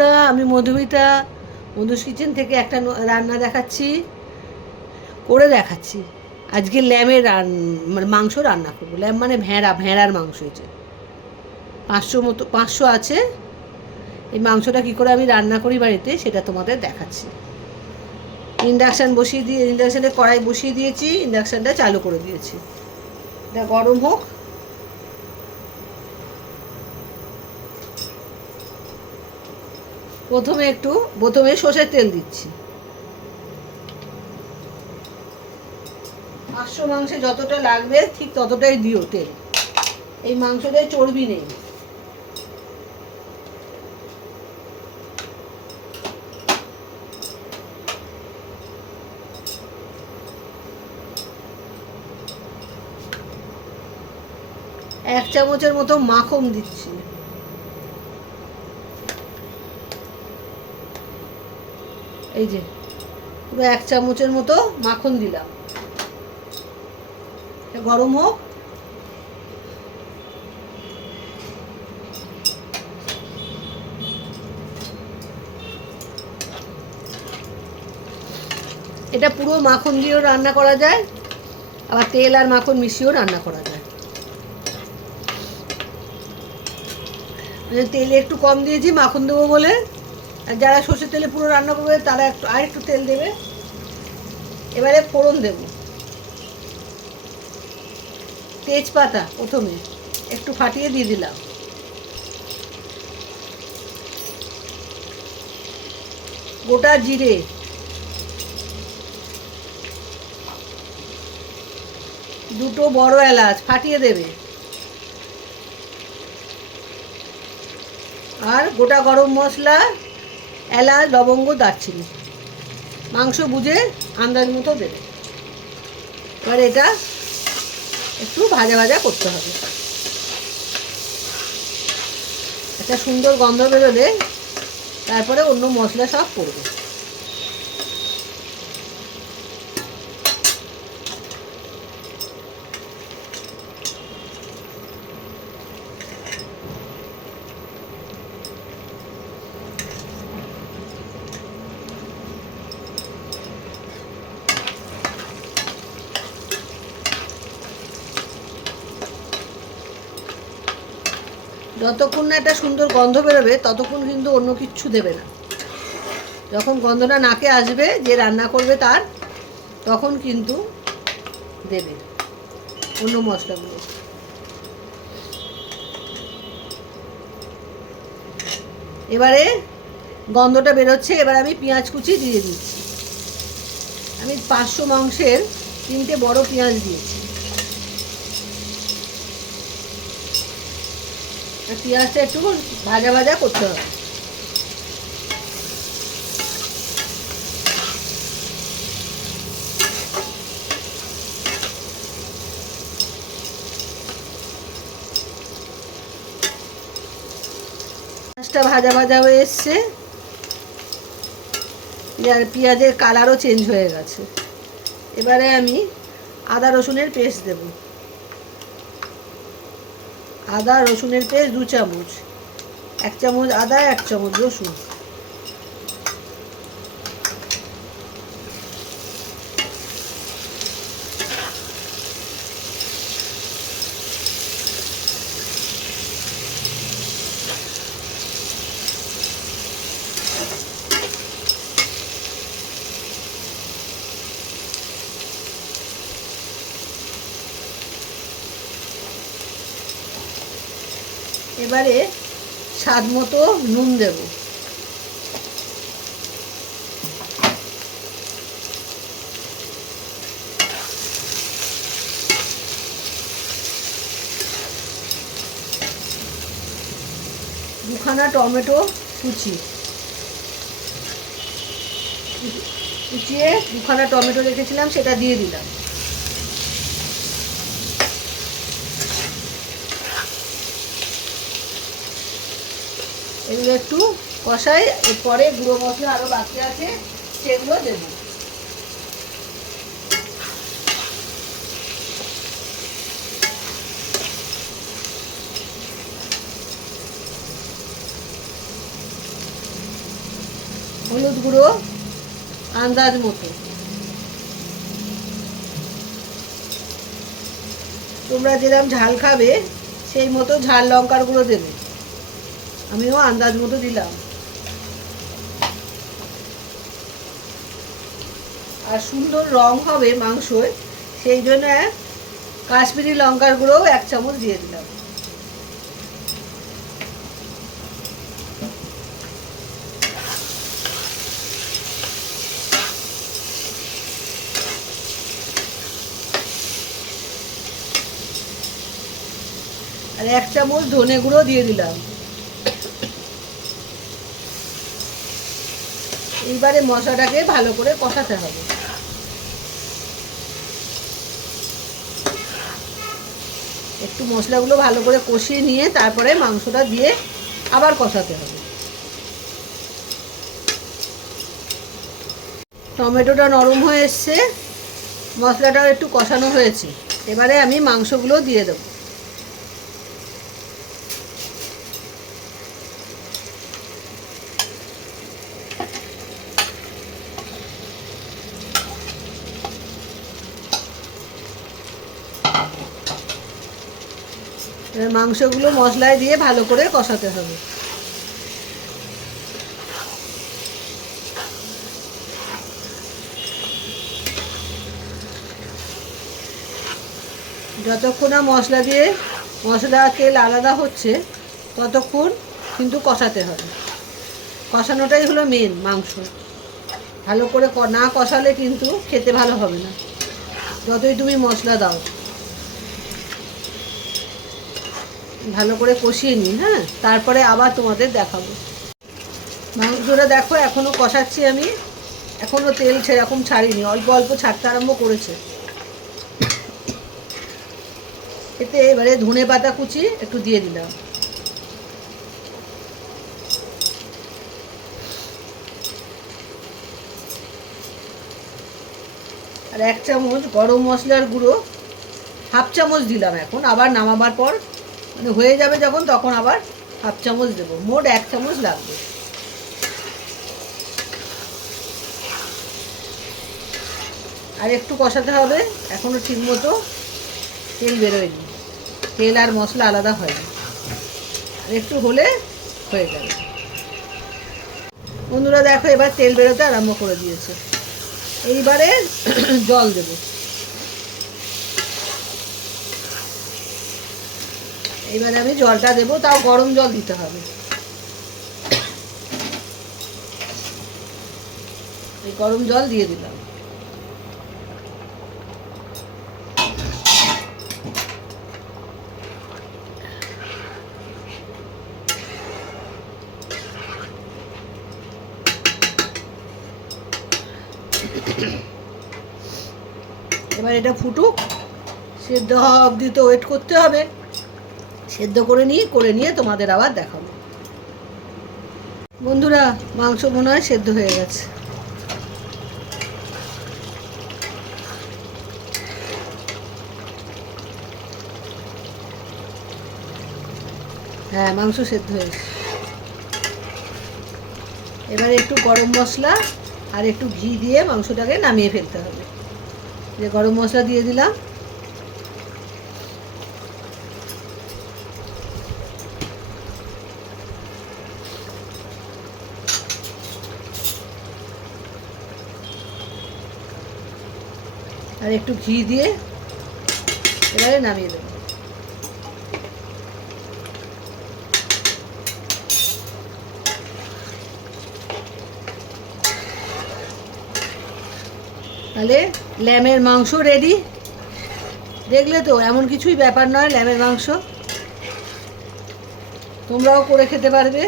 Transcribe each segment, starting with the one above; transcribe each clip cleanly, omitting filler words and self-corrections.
বন্ধুরা, আমি মধুমিতা মধুস কিচেন থেকে একটা রান্না দেখাচ্ছি। আজকে ল্যামের মানে মাংস রান্না করবো। ল্যাম মানে ভেড়ার মাংস। হয়েছে 500 আছে। এই মাংসটা কী করে আমি রান্না করি বাড়িতে সেটা তোমাদের দেখাচ্ছি। ইন্ডাকশানে কড়াই বসিয়ে দিয়েছি, ইন্ডাকশানটা চালু করে দিয়েছি। এটা গরম হোক। প্রথমে সর্ষের তেল দিচ্ছি। 500 মাংসে যতটা লাগবে ঠিক ততটাই দিও তেল। এই মাংসটায় চর্বি নেই। এক চামচের মতো মাখন দিচ্ছি। এই যে পুরো 1 চামচের মতো মাখন দিলাম। গরম হোক। এটা পুরো মাখন দিয়েও রান্না করা যায়, আবার তেল আর মাখন মিশিয়েও রান্না করা যায়। তেলে একটু কম দিয়েছি মাখন দেবো বলে। আর যারা সর্ষের তেলে পুরো রান্না করবে তারা আরেকটু তেল দেবে। এবারে ফোড়ন দেব। তেজপাতা প্রথমে একটু ফাটিয়ে দিয়ে দিলাম। গোটা জিরে, দুটো বড় এলাচ ফাটিয়ে দেবে। আর গোটা গরম মশলা, এলাচ, লবঙ্গ, দারচিনি মাংস বুঝে আন্দাজ মতো দেবে। এবার এটা একটু ভাজা ভাজা করতে হবে। একটা সুন্দর গন্ধ বেরোলে তারপরে অন্য মশলা সব পড়বে। যতক্ষণ না একটা সুন্দর গন্ধ বেরোবে ততক্ষণ কিন্তু অন্য কিচ্ছু দেবে না। যখন গন্ধটা নাকে আসবে যে রান্না করবে তার, তখন কিন্তু দেবে অন্য মশলাগুলো। এবারে গন্ধটা বেরোচ্ছে, এবার আমি পেঁয়াজ কুচি দিয়ে দিচ্ছি। আমি 500 মাংসের 3টে বড় পেঁয়াজ দিয়েছি। পেঁয়াজটা একটু ভাজা ভাজা করতে হবে। পেঁয়াজটা ভাজা ভাজা হয়ে এসছে, আর পেঁয়াজের কালারও চেঞ্জ হয়ে গেছে। এবারে আমি আদা রসুনের পেস্ট দেব। আদা রসুনের পেস্ট 2 চামচ। 1 চামচ আদা, 1 চামচ রসুন। এবারে স্বাদ মতো নুন দেব। দুখানা টমেটো কুচিয়ে 2খানা টমেটো রেখেছিলাম, সেটা দিয়ে দিলাম। এগুলো একটু কষাই, এরপরে গুঁড়ো মশলা আরও বাকি আছে সেগুলো দেব। হলুদ গুঁড়ো আন্দাজ মতো। তোমরা যেরকম ঝাল খাবে সেই মতো ঝাল লঙ্কার গুঁড়ো দেবে, আমিও আন্দাজ মতো দিলাম। আর সুন্দর রং হবে মাংসয়, সেই জন্য কাশ্মীরি লঙ্কার গুঁড়ো 1 চামচ দিয়ে দিলাম। আর 1 চামচ ধনে গুঁড়ো দিয়ে দিলাম। এইবারে মশলাটাকে ভালো করে কষাতে হবে। একটু মশলাগুলো ভালো করে কষিয়ে নিয়ে তারপরে মাংসটা দিয়ে আবার কষাতে হবে। টমেটোটা নরম হয়ে এসছে, মশলাটাও একটু কষানো হয়েছে। এবারে আমি মাংসগুলো দিয়ে দেবো। এবার মাংসগুলো মশলায় দিয়ে ভালো করে কষাতে হবে। যতক্ষণ না মশলা দিয়ে মশলা তেল আলাদা হচ্ছে ততক্ষণ কিন্তু কষাতে হবে। কষানোটাই হলো মেন মাংস। ভালো করে না কষালে কিন্তু খেতে ভালো হবে না, যতই তুমি মশলা দাও। ভালো করে কষিয়ে নিই, হ্যাঁ, তারপরে আবার তোমাদের দেখাবো। মাংসটা দেখো এখনও কষাচ্ছি আমি, এখনও তেল সেরকম ছাড়িনি, অল্প অল্প ছাড়তে আরম্ভ করেছে। এতে এবারে ধনে পাতা কুচি একটু দিয়ে দিলাম। আর 1 চামচ গরম মশলার গুঁড়ো, 1/2 চামচ দিলাম। এখন আবার নামাবার পর মানে হয়ে যাবে যখন, তখন আবার 1/2 চামচ দেবো। মোট 1 চামচ লাগবে। আর একটু কষাতে হবে, এখনও ঠিক মতো তেল বেরোয়নি, তেল আর মশলা আলাদা হয়নি। আর একটু হলে হয়ে যাবে। বন্ধুরা দেখো এবার তেল বেরোতে আরম্ভ করে দিয়েছে। এইবারে জল দেব। এইবারে আমি জলটা দেবো, তাও গরম জল দিতে হবে। এই গরম জল দিয়ে দিলাম। এবার এটা ফুটুক, সেদ্ধ হওয়া অবধি তো ওয়েট করতে হবে। সেদ্ধ করে নিয়ে তোমাদের আবার দেখাবো। বন্ধুরা মাংস মনে হয় সেদ্ধ হয়ে গেছে। হ্যাঁ, মাংস সেদ্ধ হয়েছে। এবারে একটু গরম মশলা আর একটু ঘি দিয়ে মাংসটাকে নামিয়ে ফেলতে হবে। যে গরম মশলা দিয়ে দিলাম। আর একটু ঘি দিয়ে এবারে নামিয়ে দেবো। তাহলে ল্যামের মাংস রেডি। দেখলে তো, এমন কিছুই ব্যাপার নয় ল্যামের মাংস, তোমরাও করে খেতে পারবে।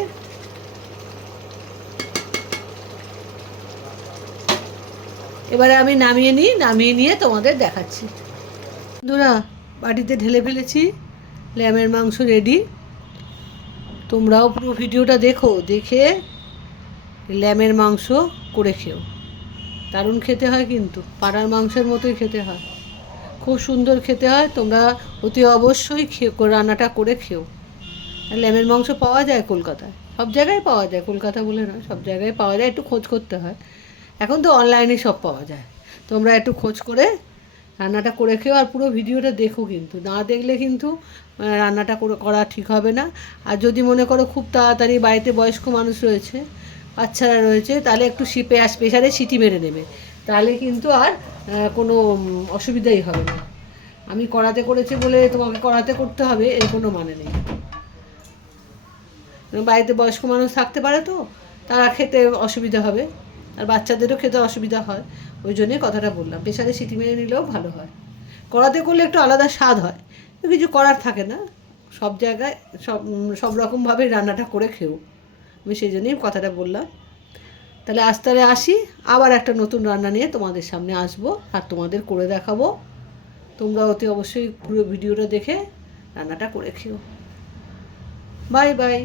এবারে আমি নামিয়ে নিয়ে তোমাদের দেখাচ্ছি। বন্ধুরা বাটিতে ঢেলে ফেলেছি, ল্যামের মাংস রেডি। তোমরাও পুরো ভিডিওটা দেখো, দেখে ল্যামের মাংস করে খেও। দারুণ খেতে হয়, কিন্তু পাড়ার মাংসের মতোই খেতে হয়, খুব সুন্দর খেতে হয়। তোমরা অতি অবশ্যই রান্নাটা করে খেও। ল্যামের মাংস পাওয়া যায় কলকাতায়। সব জায়গায় পাওয়া যায়, কলকাতা বলে না, সব জায়গায় পাওয়া যায়, একটু খোঁজ করতে হয়। এখন তো অনলাইনে সব পাওয়া যায়, তোমরা একটু খোঁজ করে রান্নাটা করে খেও। আর পুরো ভিডিওটা দেখো, কিন্তু না দেখলে কিন্তু রান্নাটা করা ঠিক হবে না। আর যদি মনে করো খুব তাড়াতাড়ি বাড়িতে বয়স্ক মানুষ রয়েছে, বাচ্চারা রয়েছে, তাহলে একটু প্রেশারে সিটি মেরে নেবে, তাহলে কিন্তু আর কোনো অসুবিধাই হবে না। আমি কড়াতে করেছি বলে তোমাকে কড়াতে করতে হবে এর কোনো মানে নেই। বাড়িতে বয়স্ক মানুষ থাকতে পারে, তো তারা খেতে অসুবিধা হবে, আর বাচ্চাদেরও খেতে অসুবিধা হয়, ওই জন্যই কথাটা বললাম। প্রেশারে সিটি মেরে নিলেও ভালো হয়, কড়াতে করলে একটু আলাদা স্বাদ হয়, কিছু করার থাকে না। সব জায়গায় সব রকমভাবেই রান্নাটা করে খেও, আমি সেই জন্যই কথাটা বললাম। তাহলে আজ তাহলে আসি, আবার একটা নতুন রান্না নিয়ে তোমাদের সামনে আসবো আর তোমাদের করে দেখাবো। তোমরা অতি অবশ্যই পুরো ভিডিওটা দেখে রান্নাটা করে খেও। Bye bye.